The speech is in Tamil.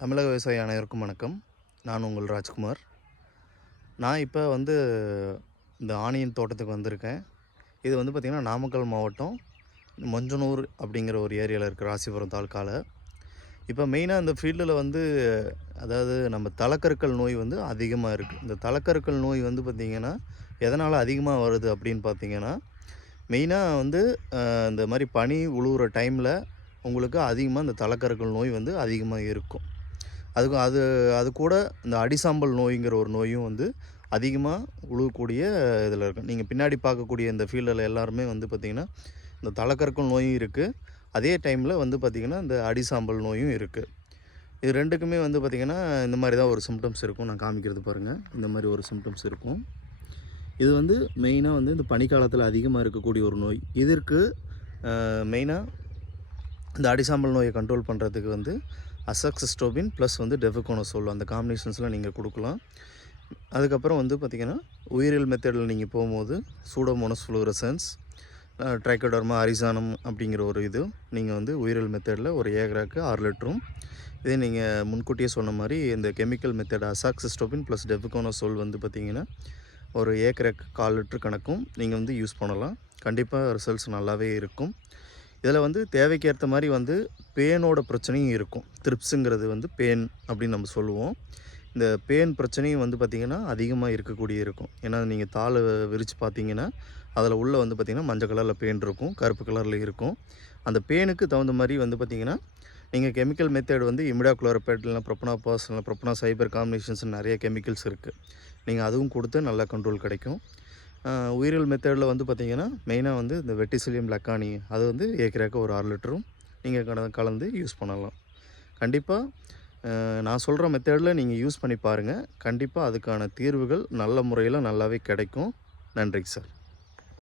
தமிழக விவசாய அனைவருக்கும் வணக்கம். நான் உங்கள் ராஜ்குமார். நான் இப்போ வந்து இந்த ஆனியன் தோட்டத்துக்கு வந்திருக்கேன். இது வந்து பார்த்திங்கன்னா நாமக்கல் மாவட்டம் மொஞ்சனூர் அப்படிங்கிற ஒரு ஏரியாவில் இருக்குது ராசிபுரம் தாலுக்காவில் இப்போ மெயினாக இந்த ஃபீல்டில் வந்து அதாவது நம்ம தலக்கற்கள் நோய் வந்து அதிகமாக இருக்குது இந்த தலக்கருக்கள் நோய் வந்து பார்த்திங்கன்னா எதனால் அதிகமாக வருது அப்படின்னு பார்த்தீங்கன்னா மெயினாக வந்து இந்த மாதிரி பனி உழுவுற டைமில் உங்களுக்கு அதிகமாக இந்த தலக்கருக்கள் நோய் வந்து அதிகமாக இருக்கும். அதுக்கும் அது அது கூட இந்த அடிசாம்பல் நோய்ங்கிற ஒரு நோயும் வந்து அதிகமாக உழுவக்கூடிய இதில் இருக்கும் நீங்கள் பின்னாடி பார்க்கக்கூடிய இந்த ஃபீல்டில் எல்லாருமே வந்து பார்த்திங்கன்னா இந்த தலக்கற்கள் நோயும் இருக்குது அதே டைமில் வந்து பார்த்திங்கன்னா இந்த அடிசாம்பல் நோயும் இருக்குது இது ரெண்டுக்குமே வந்து பார்த்திங்கன்னா இந்த மாதிரி தான் ஒரு சிம்டம்ஸ் இருக்கும். நான் காமிக்கிறது பாருங்கள் இந்த மாதிரி ஒரு சிம்டம்ஸ் இருக்கும். இது வந்து மெயினாக வந்து இந்த பனிக்காலத்தில் அதிகமாக இருக்கக்கூடிய ஒரு நோய். இதற்கு மெயினாக இந்த அடிசாம்பல் நோயை கண்ட்ரோல் பண்ணுறதுக்கு வந்து அசக்சிஸ்டோபின் ப்ளஸ் வந்து டெஃபகோனோசோல் அந்த காம்பினேஷன்ஸில் நீங்கள் கொடுக்கலாம். அதுக்கப்புறம் வந்து பார்த்திங்கன்னா உயிரியல் மெத்தடில் நீங்கள் போகும்போது சூடோமோனஸ் ஃப்ளூரசன்ஸ் ட்ரைக்கோடர்மா அரிசானம் அப்படிங்கிற ஒரு இது நீங்கள் வந்து உயிரியல் மெத்தடில் ஒரு ஏக்கராக்கு ஆறு லிட்டரும் இதே நீங்கள் முன்கூட்டியே சொன்ன மாதிரி இந்த chemical method azoxystrobin plus tebuconazole வந்து பார்த்திங்கன்னா ஒரு ஏக்கராக்கு கால் லிட்டர் கணக்கும் நீங்கள் வந்து யூஸ் பண்ணலாம். கண்டிப்பாக ரிசல்ட்ஸ் நல்லாவே இருக்கும். இதில் வந்து தேவைக்கேற்ற மாதிரி வந்து பேனோட பிரச்சனையும் இருக்கும். த்ரிப்ஸுங்கிறது வந்து பேன் அப்படின்னு நம்ம சொல்லுவோம். இந்த பேன் பிரச்சனையும் வந்து பார்த்திங்கன்னா அதிகமாக இருக்கக்கூடிய இருக்கும். ஏன்னா நீங்கள் தாளை விரித்து பார்த்தீங்கன்னா அதில் உள்ளே வந்து பார்த்திங்கன்னா மஞ்சள் கலரில் பேன் இருக்கும் கருப்பு கலரில் இருக்கும். அந்த பேனுக்கு தகுந்த மாதிரி வந்து பார்த்திங்கன்னா நீங்கள் கெமிக்கல் மெத்தட் வந்து இமிடா இல்லைனா ப்ரொப்பனா இல்லை ப்ரொப்பனா சைபர் காம்பினேஷன்ஸ் நிறைய கெமிக்கல்ஸ் இருக்குது நீங்கள் அதுவும் கொடுத்து நல்லா கண்ட்ரோல் கிடைக்கும். உயிரியல் மெத்தடில் வந்து பார்த்திங்கன்னா மெயினாக வந்து இந்த வெட்டிசிலியம் லக்கானி அது வந்து ஏக்கராக்க ஒரு ஆறு லிட்டரும் நீங்கள் கல கலந்து யூஸ் பண்ணலாம். கண்டிப்பாக நான் சொல்கிற மெத்தடில் நீங்கள் யூஸ் பண்ணி பாருங்கள் கண்டிப்பாக அதுக்கான தீர்வுகள் நல்ல முறையில் நல்லாவே கிடைக்கும். நன்றிங்க சார்